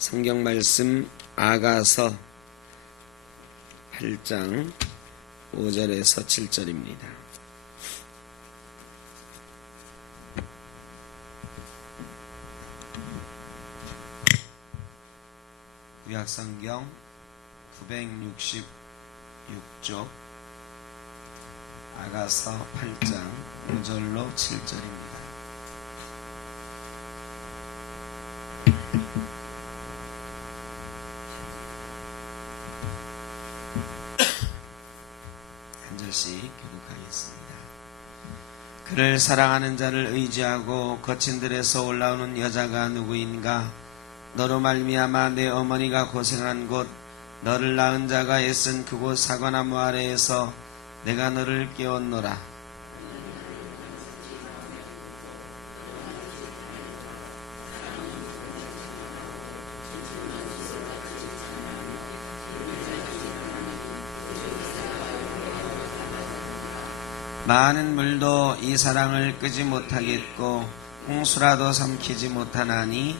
성경 말씀 아가서 8장 5절에서 7절입니다. 구약성경 966쪽 아가서 8장 5절로 7절입니다. 한 절씩 교독하겠습니다. 그를 사랑하는 자를 의지하고 거친 들에서 올라오는 여자가 누구인가? 너로 말미암아 내 어머니가 고생한 곳, 너를 낳은 자가 애쓴 그곳 사과나무 아래에서 내가 너를 깨웠노라. 많은 물도 이 사랑을 끄지 못하겠고 홍수라도 삼키지 못하나니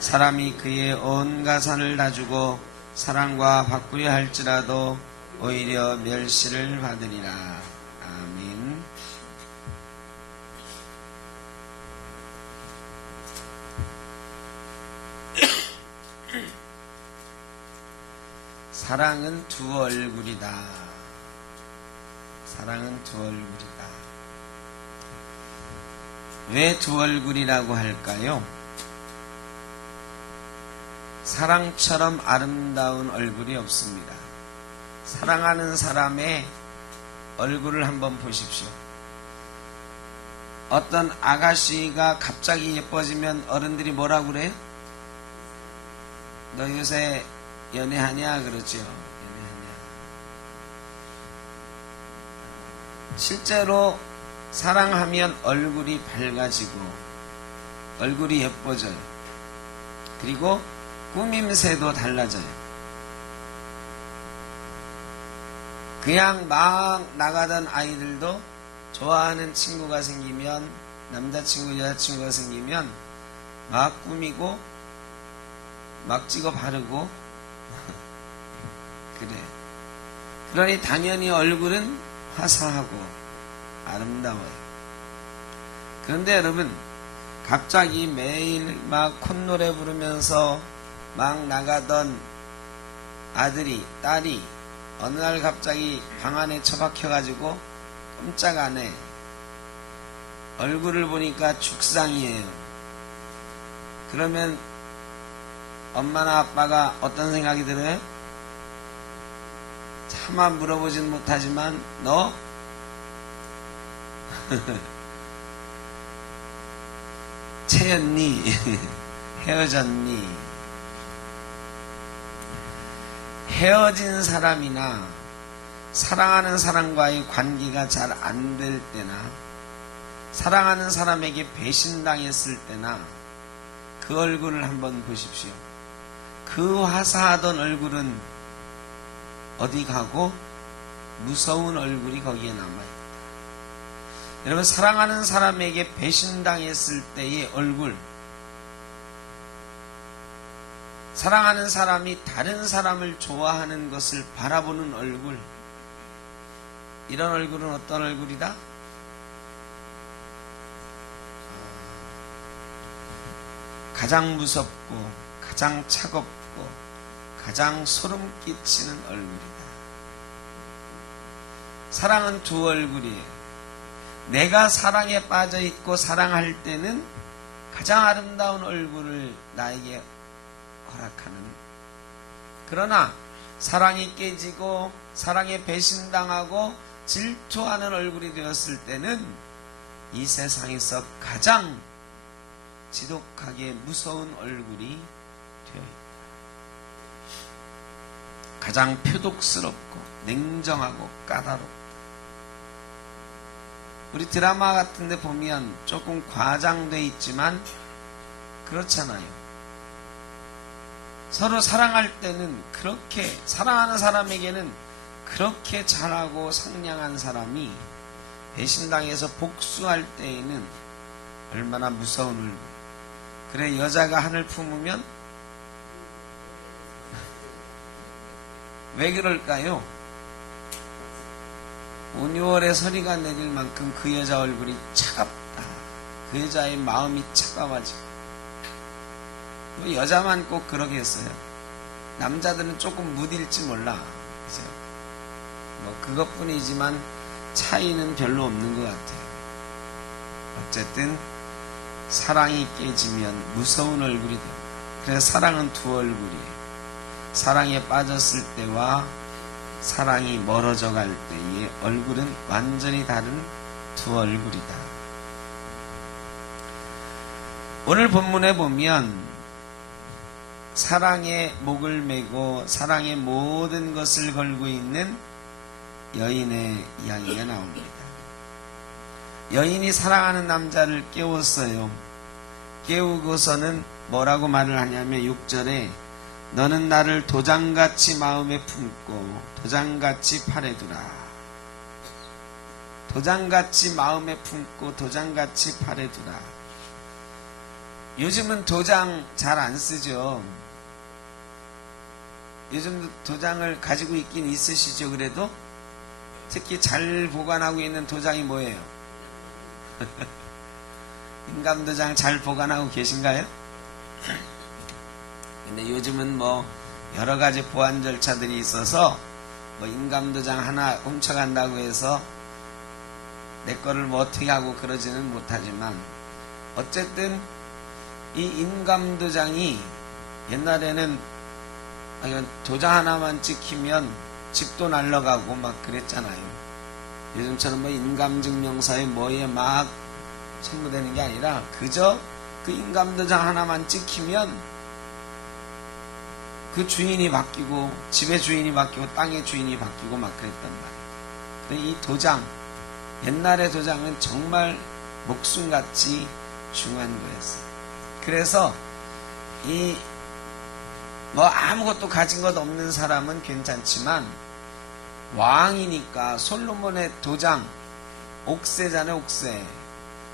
사람이 그의 온 가산을 다 주고 사랑과 바꾸려 할지라도 오히려 멸시를 받으리라. 아멘. 사랑은 두 얼굴이다. 사랑은 두 얼굴이다. 왜 두 얼굴이라고 할까요? 사랑처럼 아름다운 얼굴이 없습니다. 사랑하는 사람의 얼굴을 한번 보십시오. 어떤 아가씨가 갑자기 예뻐지면 어른들이 뭐라고 그래요? 너 요새 연애하냐? 그러죠. 연애하냐. 실제로 사랑하면 얼굴이 밝아지고 얼굴이 예뻐져요. 그리고 꾸밈새도 달라져요. 그냥 막 나가던 아이들도 좋아하는 친구가 생기면, 남자친구 여자친구가 생기면 막 꾸미고 막 찍어 바르고 그래. 그러니 당연히 얼굴은 화사하고 아름다워요. 그런데 여러분, 갑자기 매일 막 콧노래 부르면서 막 나가던 아들이, 딸이 어느 날 갑자기 방 안에 처박혀가지고 꼼짝 안 해. 얼굴을 보니까 죽상이에요. 그러면 엄마나 아빠가 어떤 생각이 들어요? 차마 물어보진 못하지만 너? 채였니? 헤어졌니? 헤어진 사람이나 사랑하는 사람과의 관계가 잘 안 될 때나 사랑하는 사람에게 배신당했을 때나 그 얼굴을 한번 보십시오. 그 화사하던 얼굴은 어디 가고 무서운 얼굴이 거기에 남아있다. 여러분, 사랑하는 사람에게 배신당했을 때의 얼굴, 사랑하는 사람이 다른 사람을 좋아하는 것을 바라보는 얼굴, 이런 얼굴은 어떤 얼굴이다? 가장 무섭고 가장 차갑고 가장 소름 끼치는 얼굴이다. 사랑은 두 얼굴이에요. 내가 사랑에 빠져 있고 사랑할 때는 가장 아름다운 얼굴을 나에게 허락하는, 그러나 사랑이 깨지고 사랑에 배신당하고 질투하는 얼굴이 되었을 때는 이 세상에서 가장 지독하게 무서운 얼굴이 되어 있다. 가장 표독스럽고 냉정하고 까다롭고, 우리 드라마 같은 데 보면 조금 과장돼 있지만 그렇잖아요. 서로 사랑할 때는 그렇게, 사랑하는 사람에게는 그렇게 잘하고 상냥한 사람이 배신당해서 복수할 때에는 얼마나 무서운 얼굴. 그래, 여자가 한을 품으면 왜 그럴까요? 5, 6월에 서리가 내릴 만큼 그 여자 얼굴이 차갑다. 그 여자의 마음이 차가워지고. 여자만 꼭 그러겠어요. 남자들은 조금 무딜지 몰라. 그죠? 그것뿐이지만 차이는 별로 없는 것 같아요. 어쨌든 사랑이 깨지면 무서운 얼굴이 됩니다. 그래서 사랑은 두 얼굴이에요. 사랑에 빠졌을 때와 사랑이 멀어져 갈 때의 얼굴은 완전히 다른 두 얼굴이다. 오늘 본문에 보면 사랑의 목을 메고 사랑의 모든 것을 걸고 있는 여인의 이야기가 나옵니다. 여인이 사랑하는 남자를 깨웠어요. 깨우고서는 뭐라고 말을 하냐면 6절에 너는 나를 도장같이 마음에 품고 도장같이 팔에 두라. 도장같이 마음에 품고 도장같이 팔에 두라. 요즘은 도장 잘 안 쓰죠. 요즘 도장을 가지고 있긴 있으시죠. 그래도 특히 잘 보관하고 있는 도장이 뭐예요? 인감도장 잘 보관하고 계신가요? 근데 요즘은 여러 가지 보안 절차들이 있어서 인감도장 하나 훔쳐간다고 해서 내 거를 어떻게 하고 그러지는 못하지만 어쨌든 이 인감도장이 옛날에는 도장 하나만 찍히면 집도 날라가고 막 그랬잖아요. 요즘처럼 인감증명서에 뭐에 막 첨부되는 게 아니라 그저 그 인감도장 하나만 찍히면 그 주인이 바뀌고 집의 주인이 바뀌고 땅의 주인이 바뀌고 막 그랬단 말이에요. 근데 이 도장, 옛날의 도장은 정말 목숨같이 중요한 거였어요. 그래서 아무것도 가진 것 없는 사람은 괜찮지만 왕이니까 솔로몬의 도장, 옥새잖아요. 옥새.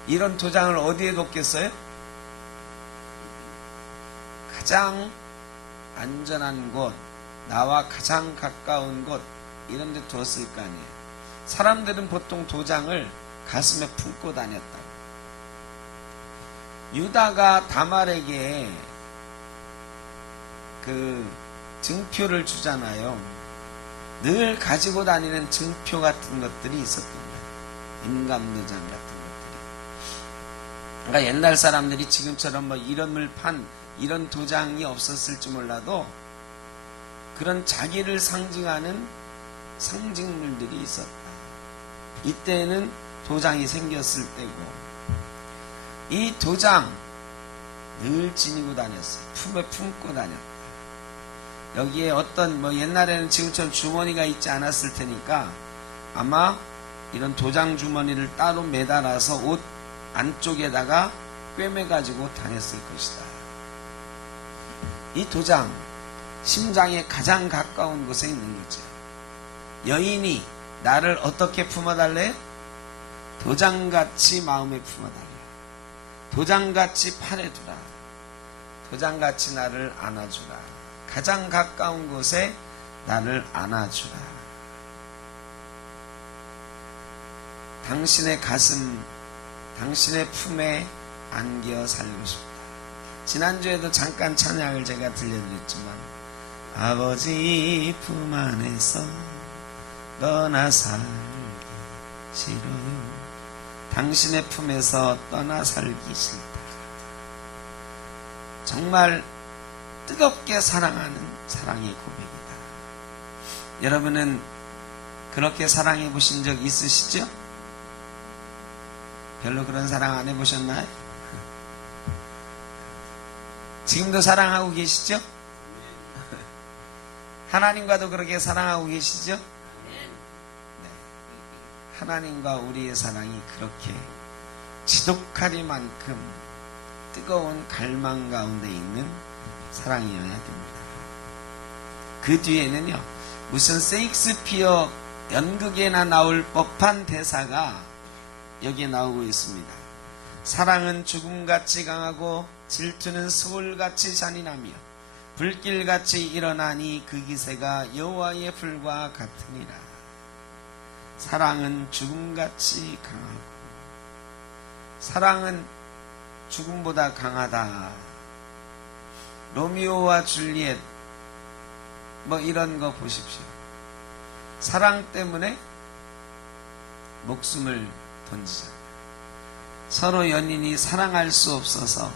이런 도장을 어디에 뒀겠어요? 가장 안전한 곳, 나와 가장 가까운 곳, 이런 데 두었을 거 아니에요. 사람들은 보통 도장을 가슴에 품고 다녔다. 유다가 다말에게 그 증표를 주잖아요. 늘 가지고 다니는 증표 같은 것들이 있었던 거예요. 인감도장 같은 것들이. 그러니까 옛날 사람들이 지금처럼 이름을 판 이런 도장이 없었을지 몰라도 그런 자기를 상징하는 상징물들이 있었다. 이때는 도장이 생겼을 때고 이 도장 늘 지니고 다녔어요. 품에 품고 다녔다. 여기에 어떤 옛날에는 지금처럼 주머니가 있지 않았을 테니까 아마 이런 도장 주머니를 따로 매달아서 옷 안쪽에다가 꿰매가지고 다녔을 것이다. 이 도장, 심장에 가장 가까운 곳에 있는 거죠. 여인이 나를 어떻게 품어달래? 도장같이 마음에 품어달래. 도장같이 팔에 두라. 도장같이 나를 안아주라. 가장 가까운 곳에 나를 안아주라. 당신의 가슴, 당신의 품에 안겨 살고 싶다. 지난주에도 잠깐 찬양을 제가 들려드렸지만 아버지 품 안에서 떠나 살기 싫어요. 당신의 품에서 떠나 살기 싫다. 정말 뜨겁게 사랑하는 사랑의 고백이다. 여러분은 그렇게 사랑해 보신 적 있으시죠? 별로 그런 사랑 안 해보셨나요? 지금도 사랑하고 계시죠? 하나님과도 그렇게 사랑하고 계시죠? 네. 하나님과 우리의 사랑이 그렇게 지독하리만큼 뜨거운 갈망 가운데 있는 사랑이어야 됩니다. 그 뒤에는요, 무슨 세익스피어 연극에나 나올 법한 대사가 여기에 나오고 있습니다. 사랑은 죽음같이 강하고 질투는 스올같이 잔인하며 불길같이 일어나니 그 기세가 여호와의 불과 같으니라. 사랑은 죽음같이 강하고, 사랑은 죽음보다 강하다. 로미오와 줄리엣 뭐 이런 거 보십시오. 사랑 때문에 목숨을 던지잖아요. 서로 연인이 사랑할 수 없어서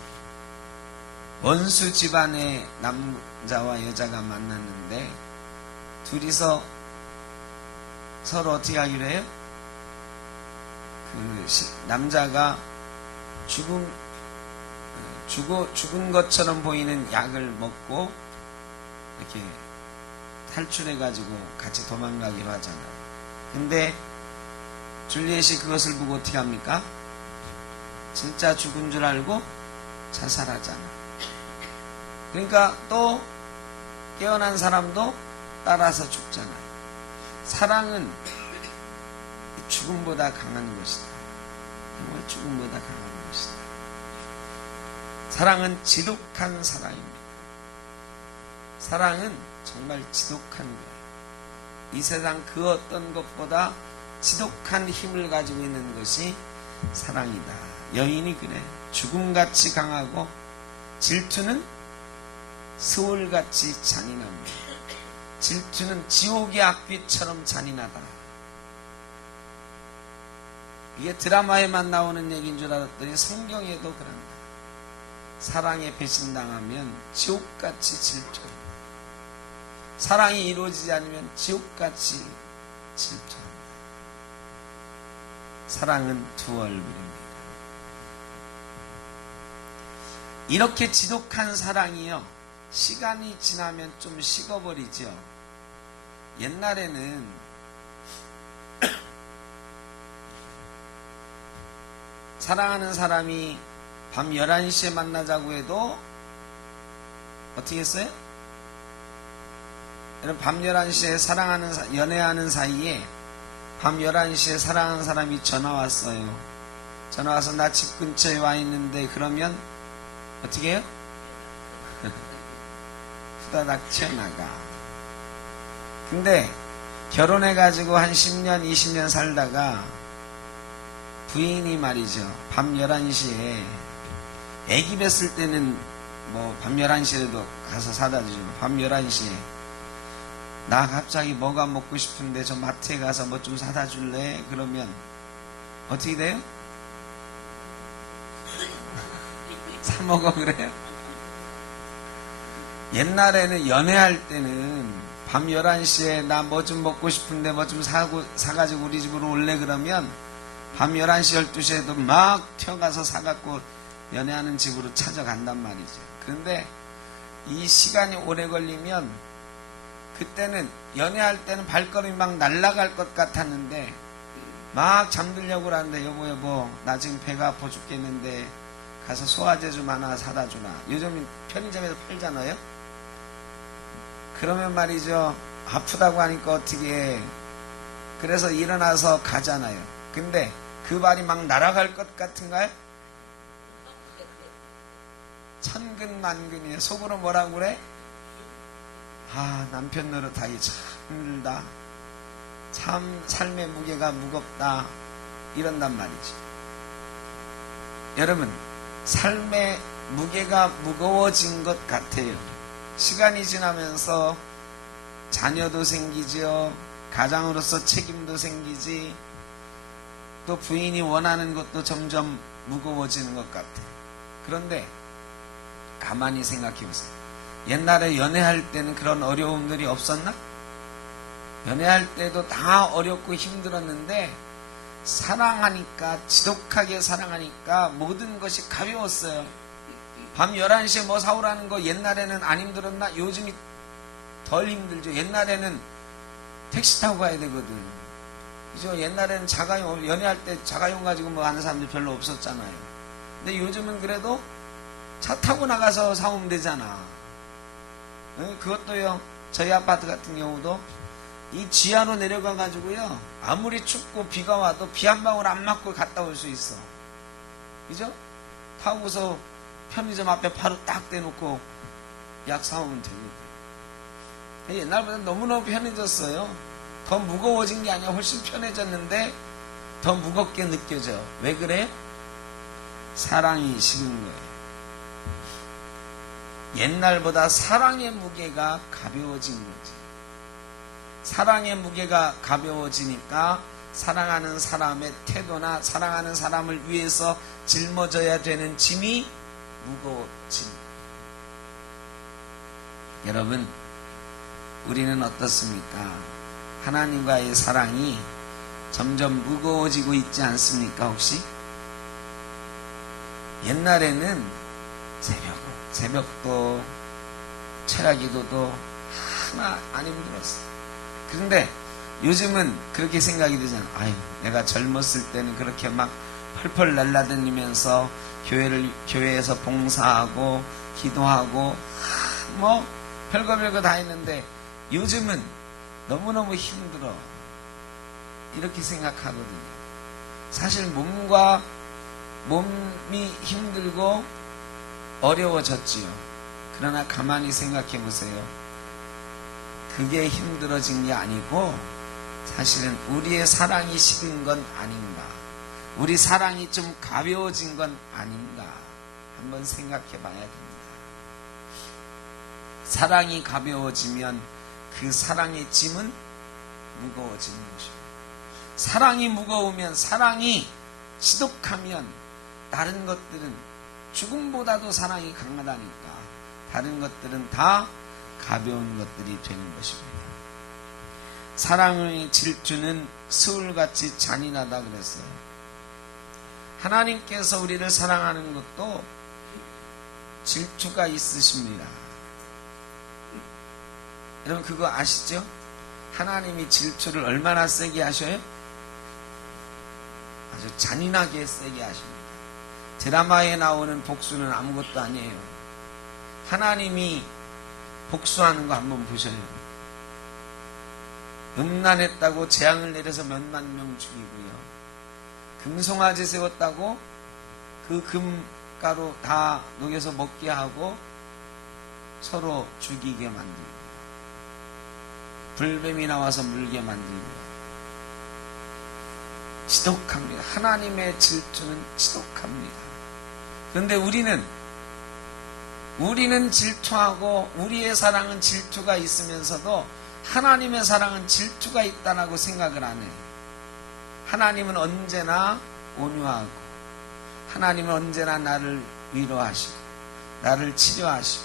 원수 집안의 남자와 여자가 만났는데 둘이서 서로 어떻게 하기로 해요? 남자가 죽은 것처럼 보이는 약을 먹고 이렇게 탈출해가지고 같이 도망가기로 하잖아요. 근데 줄리엣이 그것을 보고 어떻게 합니까? 진짜 죽은 줄 알고 자살하잖아요. 그러니까 또 깨어난 사람도 따라서 죽잖아요. 사랑은 죽음보다 강한 것이다. 정말 죽음보다 강한 것이다. 사랑은 지독한 사랑입니다. 사랑은 정말 지독한 거예요. 이 세상 그 어떤 것보다 지독한 힘을 가지고 있는 것이 사랑이다. 여인이 그래. 죽음같이 강하고 질투는 스올같이 잔인합니다. 질투는 지옥의 악귀처럼 잔인하다. 이게 드라마에만 나오는 얘기인 줄 알았더니 성경에도 그런다. 사랑에 배신당하면 지옥같이 질투합니다. 사랑이 이루어지지 않으면 지옥같이 질투합니다. 사랑은 두 얼굴입니다. 이렇게 지독한 사랑이요, 시간이 지나면 좀 식어버리죠. 옛날에는 사랑하는 사람이 밤 11시에 만나자고 해도 어떻게 했어요? 여러분, 밤 11시에 연애하는 사이에 밤 11시에 사랑하는 사람이 전화 왔어요. 전화 와서 나 집 근처에 와 있는데, 그러면 어떻게 해요? 후다닥 튀어나가. 근데 결혼해가지고 한 10년, 20년 살다가 부인이 말이죠, 밤 11시에 애기 뵀을 때는 뭐 밤 11시에도 가서 사다 주죠. 밤 11시에 나 갑자기 뭐가 먹고 싶은데 저 마트에 가서 뭐 좀 사다 줄래? 그러면 어떻게 돼요? 사 먹어 그래요? 옛날에는 연애할 때는 밤 11시에 나 뭐 좀 먹고 싶은데 뭐 좀 사가지고 우리 집으로 올래? 그러면 밤 11시 12시에도 막 튀어가서 사갖고 연애하는 집으로 찾아간단 말이죠. 그런데 이 시간이 오래 걸리면, 그때는 연애할 때는 발걸음이 막 날아갈 것 같았는데 막 잠들려고 하는데, 여보 나 지금 배가 아파 죽겠는데 가서 소화제 좀 하나 사다 주나. 요즘 편의점에서 팔잖아요. 그러면 말이죠, 아프다고 하니까 어떻게 해. 그래서 일어나서 가잖아요. 근데 그 말이 막 날아갈 것 같은가요? 천근만근이에요. 속으로 뭐라고 그래? 아, 남편 노릇하기 참 힘들다. 참 삶의 무게가 무겁다. 이런단 말이죠. 여러분, 삶의 무게가 무거워진 것 같아요. 시간이 지나면서 자녀도 생기죠. 가장으로서 책임도 생기지. 또 부인이 원하는 것도 점점 무거워지는 것 같아요. 그런데 가만히 생각해 보세요. 옛날에 연애할 때는 그런 어려움들이 없었나? 연애할 때도 다 어렵고 힘들었는데 사랑하니까, 지독하게 사랑하니까 모든 것이 가벼웠어요. 밤 11시에 뭐 사오라는 거 옛날에는 안 힘들었나? 요즘이 덜 힘들죠. 옛날에는 택시 타고 가야 되거든. 그죠? 옛날에는 자가용, 연애할 때 자가용 가지고 뭐 하는 사람들 별로 없었잖아요. 근데 요즘은 그래도 차 타고 나가서 사오면 되잖아. 그것도요, 저희 아파트 같은 경우도 이 지하로 내려가 가지고요, 아무리 춥고 비가 와도 비 한 방울 안 맞고 갔다 올 수 있어. 그죠? 타고서 편의점 앞에 바로 딱 대놓고 약 사오면 되거든요. 옛날보다 너무너무 편해졌어요. 더 무거워진 게 아니라 훨씬 편해졌는데 더 무겁게 느껴져. 왜 그래? 사랑이 식은 거예요. 옛날보다 사랑의 무게가 가벼워진 거지. 사랑의 무게가 가벼워지니까 사랑하는 사람의 태도나 사랑하는 사람을 위해서 짊어져야 되는 짐이 무거워진 거예요. 여러분, 우리는 어떻습니까? 하나님과의 사랑이 점점 무거워지고 있지 않습니까? 혹시? 옛날에는 새벽도 철야기도도 하나 안 힘들었어요. 그런데 요즘은 그렇게 생각이 들잖아. 아유, 내가 젊었을 때는 그렇게 막 펄펄 날라다니면서 교회에서 봉사하고 기도하고 뭐 별거 다 했는데 요즘은 너무너무 힘들어. 이렇게 생각하거든요. 사실 몸이 힘들고 어려워졌지요. 그러나 가만히 생각해 보세요. 그게 힘들어진 게 아니고 사실은 우리의 사랑이 식은 건 아닌가, 우리 사랑이 좀 가벼워진 건 아닌가 한번 생각해 봐야 됩니다. 사랑이 가벼워지면 그 사랑의 짐은 무거워지는 것입니다. 사랑이 무거우면, 사랑이 지독하면 다른 것들은 죽음보다도 사랑이 강하다니까 다른 것들은 다 가벼운 것들이 되는 것입니다. 사랑의 질투는 스울같이 잔인하다 그랬어요. 하나님께서 우리를 사랑하는 것도 질투가 있으십니다. 여러분 그거 아시죠? 하나님이 질투를 얼마나 세게 하셔요? 아주 잔인하게 세게 하십니다. 드라마에 나오는 복수는 아무것도 아니에요. 하나님이 복수하는 거 한번 보셔요. 음란했다고 재앙을 내려서 몇만 명 죽이고요. 금송아지 세웠다고 그 금가루 다 녹여서 먹게 하고 서로 죽이게 만들고, 불뱀이 나와서 물게 만들고. 지독합니다. 하나님의 질투는 지독합니다. 그런데 우리는 질투하고 우리의 사랑은 질투가 있으면서도 하나님의 사랑은 질투가 있다고 생각을 안 해요. 하나님은 언제나 온유하고, 하나님은 언제나 나를 위로하시고, 나를 치료하시고,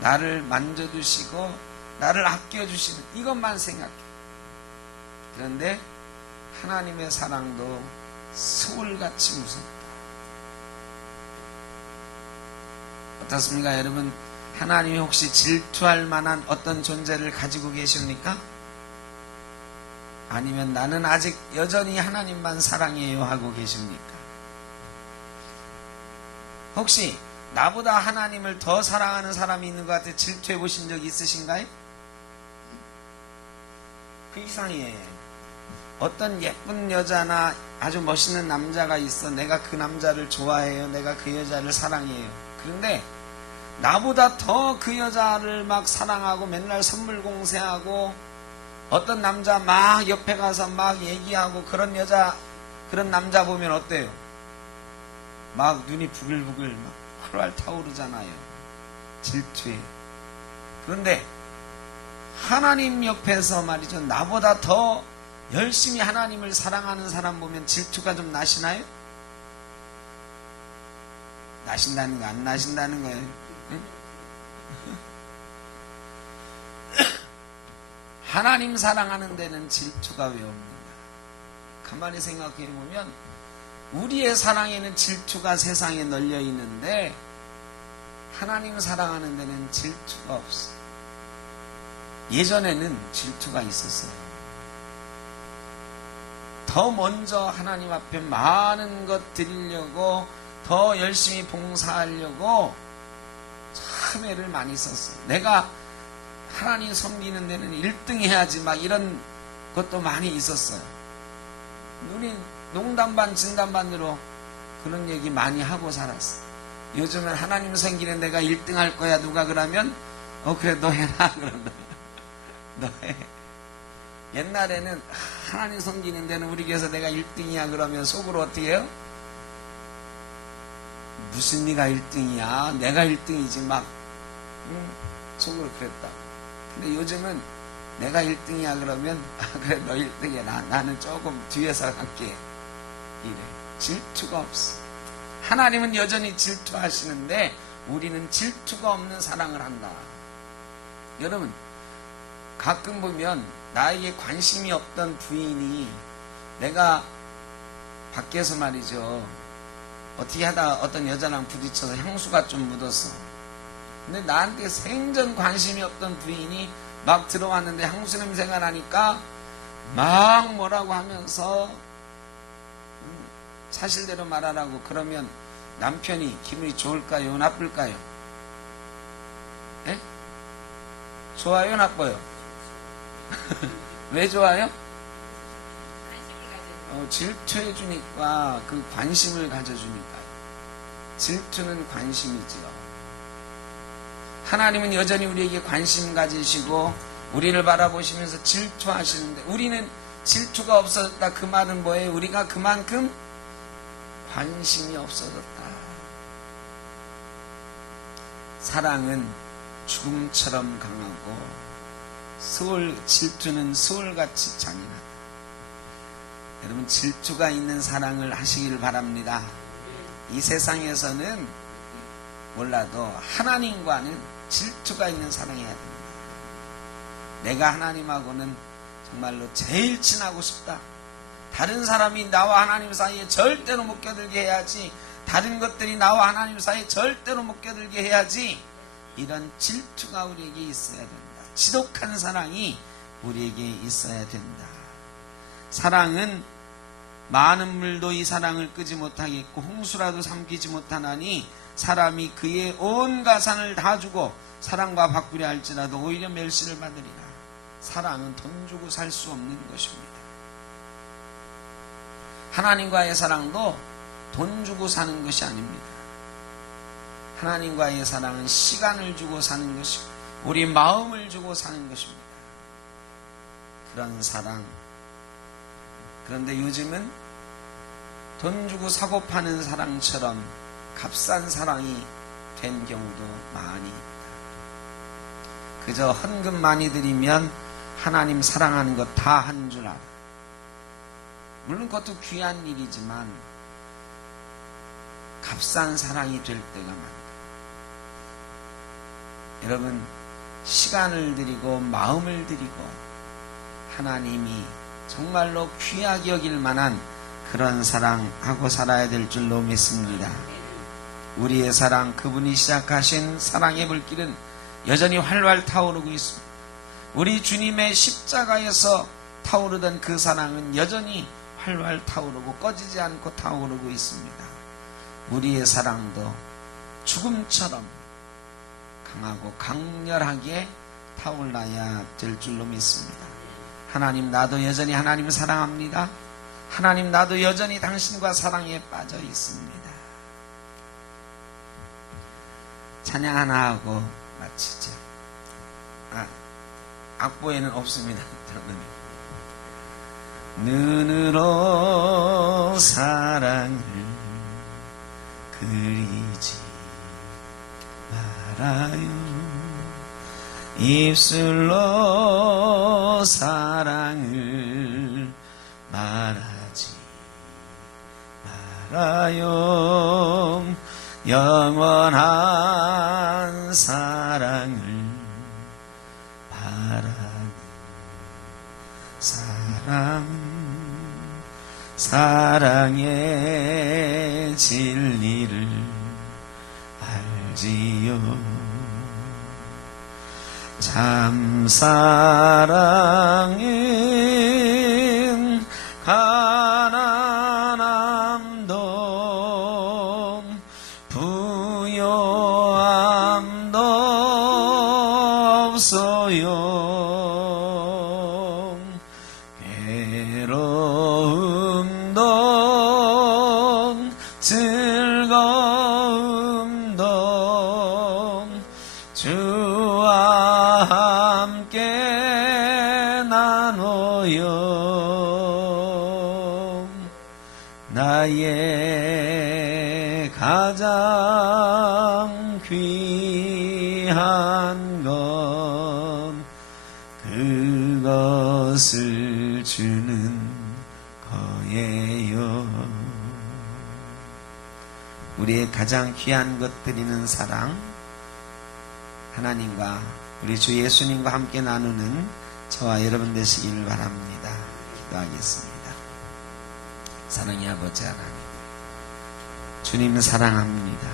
나를 만져주시고, 나를 아껴주시는 이것만 생각해요. 그런데 하나님의 사랑도 소울같이 무섭다. 어떻습니까 여러분? 하나님이 혹시 질투할 만한 어떤 존재를 가지고 계십니까? 아니면 나는 아직 여전히 하나님만 사랑해요 하고 계십니까? 혹시 나보다 하나님을 더 사랑하는 사람이 있는 것 같아 질투해 보신 적 있으신가요? 그 이상이에요. 어떤 예쁜 여자나 아주 멋있는 남자가 있어. 내가 그 남자를 좋아해요. 내가 그 여자를 사랑해요. 그런데 나보다 더 그 여자를 막 사랑하고 맨날 선물 공세하고, 어떤 남자 막 옆에 가서 막 얘기하고, 그런 남자 보면 어때요? 막 눈이 부글부글 막 펄펄 타오르잖아요. 질투에. 그런데 하나님 옆에서 말이죠, 나보다 더 열심히 하나님을 사랑하는 사람 보면 질투가 좀 나시나요? 나신다는 거, 안 나신다는 거예요? 응? 하나님 사랑하는 데는 질투가 왜 없는가? 가만히 생각해 보면 우리의 사랑에는 질투가 세상에 널려 있는데 하나님 사랑하는 데는 질투가 없어. 예전에는 질투가 있었어요. 더 먼저 하나님 앞에 많은 것 드리려고, 더 열심히 봉사하려고 참 애를 많이 썼어요. 내가 하나님 섬기는 데는 1등 해야지, 막 이런 것도 많이 있었어요. 우리 농담반 진담반으로 그런 얘기 많이 하고 살았어요. 요즘은 하나님 섬기는 데가 1등 할 거야 누가 그러면 그래 너 해라 그런다. 너 해. 옛날에는 하나님 섬기는 데는 우리 교회에서 내가 1등이야 그러면 속으로 어떻게 해요? 무슨 네가 1등이야? 내가 1등이지 막 속으로 그랬다. 근데 요즘은 내가 1등이야 그러면 그래 너 1등이야. 나는 조금 뒤에서 갈게. 이래. 질투가 없어. 하나님은 여전히 질투하시는데 우리는 질투가 없는 사랑을 한다. 여러분 가끔 보면 나에게 관심이 없던 부인이 내가 밖에서 말이죠 어떻게 하다가 어떤 여자랑 부딪혀서 향수가 좀 묻었어. 근데 나한테 생전 관심이 없던 부인이 막 들어왔는데 향수 냄새가 나니까 막 뭐라고 하면서 사실대로 말하라고. 그러면 남편이 기분이 좋을까요? 나쁠까요? 예? 좋아요? 나빠요? 왜 좋아요? 질투해주니까 그 관심을 가져주니까. 질투는 관심이지요. 하나님은 여전히 우리에게 관심 가지시고 우리를 바라보시면서 질투하시는데 우리는 질투가 없어졌다. 그 말은 뭐예요? 우리가 그만큼 관심이 없어졌다. 사랑은 죽음처럼 강하고 질투는 소울같이 잔인하다. 여러분 질투가 있는 사랑을 하시길 바랍니다. 이 세상에서는 몰라도 하나님과는 질투가 있는 사랑해야 됩니다. 내가 하나님하고는 정말로 제일 친하고 싶다. 다른 사람이 나와 하나님 사이에 절대로 못 껴들게 해야지. 다른 것들이 나와 하나님 사이에 절대로 못 껴들게 해야지. 이런 질투가 우리에게 있어야 된다. 지독한 사랑이 우리에게 있어야 된다. 사랑은 많은 물도 이 사랑을 끄지 못하겠고 홍수라도 삼키지 못하나니 사람이 그의 온 가산을 다 주고 사랑과 바꾸려 할지라도 오히려 멸시를 받으리라. 사랑은 돈 주고 살 수 없는 것입니다. 하나님과의 사랑도 돈 주고 사는 것이 아닙니다. 하나님과의 사랑은 시간을 주고 사는 것이고 우리 마음을 주고 사는 것입니다. 그런 사랑. 그런데 요즘은 돈 주고 사고 파는 사랑처럼 값싼 사랑이 된 경우도 많이 있다. 그저 헌금 많이 드리면 하나님 사랑하는 것 다 한 줄 알아. 물론 그것도 귀한 일이지만 값싼 사랑이 될 때가 많다. 여러분 시간을 드리고 마음을 드리고 하나님이 정말로 귀하게 여길 만한 그런 사랑하고 살아야 될 줄로 믿습니다. 우리의 사랑, 그분이 시작하신 사랑의 불길은 여전히 활활 타오르고 있습니다. 우리 주님의 십자가에서 타오르던 그 사랑은 여전히 활활 타오르고 꺼지지 않고 타오르고 있습니다. 우리의 사랑도 죽음처럼 강하고 강렬하게 타올라야 될 줄로 믿습니다. 하나님, 나도 여전히 하나님을 사랑합니다. 하나님, 나도 여전히 당신과 사랑에 빠져 있습니다. 찬양 하나 하고 마치죠. 악보에는 없습니다. 눈으로 사랑을 그리지 말아요. 입술로 사랑을 말하지 말아요. 영원한 사랑을 바라는 사랑의 진리를 알지요. 참 사랑은 가난함도 부요함도 없어요. 괴로움도 즐거움도 주 나의 가장 귀한 건 그것을 주는 거예요. 우리의 가장 귀한 것 드리는 사랑, 하나님과 우리 주 예수님과 함께 나누는 저와 여러분 되시길 바랍니다. 기도하겠습니다. 사랑의 아버지 하나님, 주님 사랑합니다.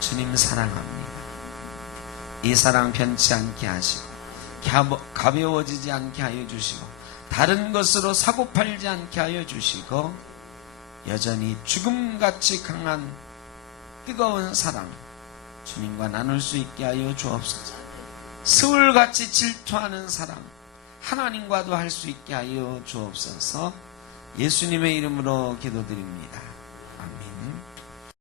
주님 사랑합니다. 이 사랑 변치 않게 하시고 가벼워지지 않게 하여 주시고 다른 것으로 사고팔지 않게 하여 주시고 여전히 죽음같이 강한 뜨거운 사랑 주님과 나눌 수 있게 하여 주옵소서. 스울같이 질투하는 사랑 하나님과도 할 수 있게 하여 주옵소서. 예수님의 이름으로 기도드립니다. 아멘.